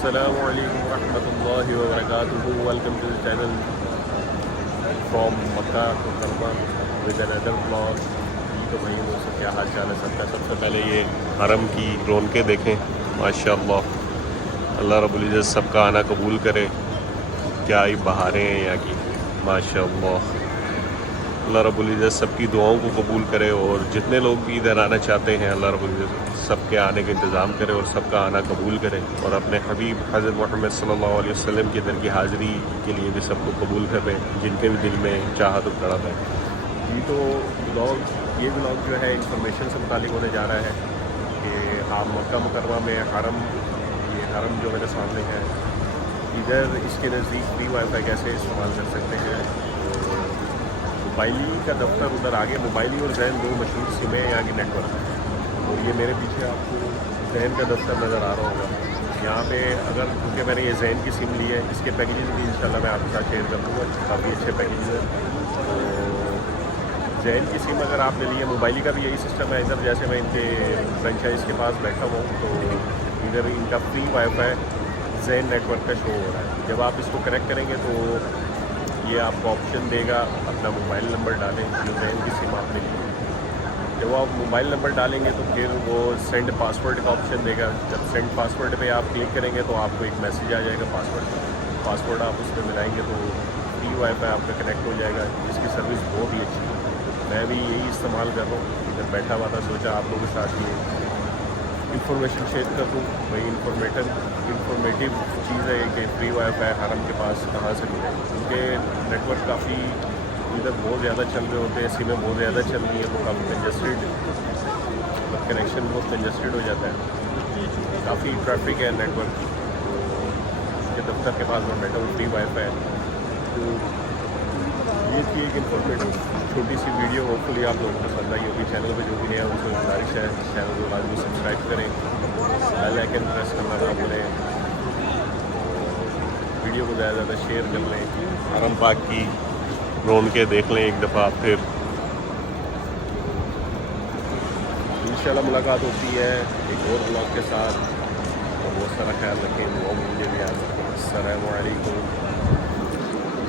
السلام علیکم ورحمۃ اللہ وبرکاتہ. Welcome to the channel from Makkah Mukarramah with another vlog. تو بھائی دوستوں کیا حال چال ہے سب کا؟ سب سے پہلے یہ حرم کی رونقیں دیکھیں ماشاء اللہ. اللہ رب العزت سب کا آنا قبول کرے. کیا ہی بہاریں ہیں یہاں کی ماشاء اللہ. اللہ رب العزت سب کی دعاؤں کو قبول کرے اور جتنے لوگ بھی ادھر آنا چاہتے ہیں اللہ رب العزت سب کے آنے کا انتظام کرے اور سب کا آنا قبول کرے اور اپنے حبیب حضرت محمد صلی اللہ علیہ وسلم کے در کی حاضری کے لیے بھی سب کو قبول کرے جن کے بھی دل میں چاہت و تڑپ ہے. یہ تو یہ بلاگ جو ہے انفارمیشن سے متعلق ہونے جا رہا ہے کہ آپ مکہ مکرمہ میں یہ حرم جو میرے سامنے ہے ادھر اس کے نزدیک فری وائی فائی کیسے استعمال کر سکتے ہیں. موبائلی کا دفتر ادھر آگے موبائلی اور زین دو مشہور سمیں ہیں یہاں کی نیٹ ورک. اور یہ میرے پیچھے آپ کو زین کا دفتر نظر آ رہا ہوگا. یہاں پہ اگر کیونکہ میں نے یہ زین کی سم لی ہے اس کے پیکیجز بھی انشاءاللہ میں آپ کے ساتھ شیئر کر دوں گا. کافی اچھے پیکیجز ہیں. تو زین کی سم اگر آپ نے لی ہے موبائلی کا بھی یہی سسٹم ہے. ادھر جیسے میں ان کے فرینچائز کے پاس بیٹھا ہوں تو ادھر ان کا فری وائی فائی زین نیٹ ورک کا شو ہو رہا ہے. جب آپ اس کو کنیکٹ کریں گے تو یہ آپ کو آپشن دے گا اپنا موبائل نمبر ڈالیں جو زین کی سم آپ نے لی ہے. جب آپ موبائل نمبر ڈالیں گے تو پھر وہ سینڈ پاسورڈ کا آپشن دے گا. جب سینڈ پاسورڈ پہ آپ کلک کریں گے تو آپ کو ایک میسیج آ جائے گا پاسورڈ آپ اس پہ ملائیں گے تو فری وائی فائی آپ کا کنیکٹ ہو جائے گا جس کی سروس بہت ہی اچھی ہے. میں بھی یہی استعمال کر رہا ہوں. ادھر بیٹھا ہوا تھا سوچا آپ لوگوں کے ساتھ یہ انفارمیشن شیئر کر دوں. وہی انفارمیٹیو چیز ہے کہ فری وائی فائی حرم کے پاس کہاں سے ملے کیونکہ نیٹ ورک کافی ادھر بہت زیادہ چل رہے ہوتے ہیں. سمیں بہت زیادہ چل رہی ہیں تو کافی کنیکشن بہت کنجسٹڈ ہو جاتا ہے. کافی ٹریفک ہے نیٹ ورک. کے دفتر کے پاس میں بیٹھا ہوں فری وائی فائی. تو یہ تھی ایک انفارمیٹیو چھوٹی سی ویڈیو. ہوپ فلی آپ لوگوں کو پسند آئی ہوگی. چینل پہ جو بھی ہے ان سے گزارش ہے چینل کو لازمی سبسکرائب کریں. بیل آئکن پریس کرنا نہ بھولیں. ویڈیو کو زیادہ زیادہ شیئر کر لیں. حرم پاک کی رونقیں دیکھ لیں ایک دفعہ. پھر انشاءاللہ ملاقات ہوتی ہے ایک اور بلاگ کے ساتھ. اور بہت سارا خیال رکھیں. دعاؤں میں مجھے بھی یاد رکھیں. السلام علیکم.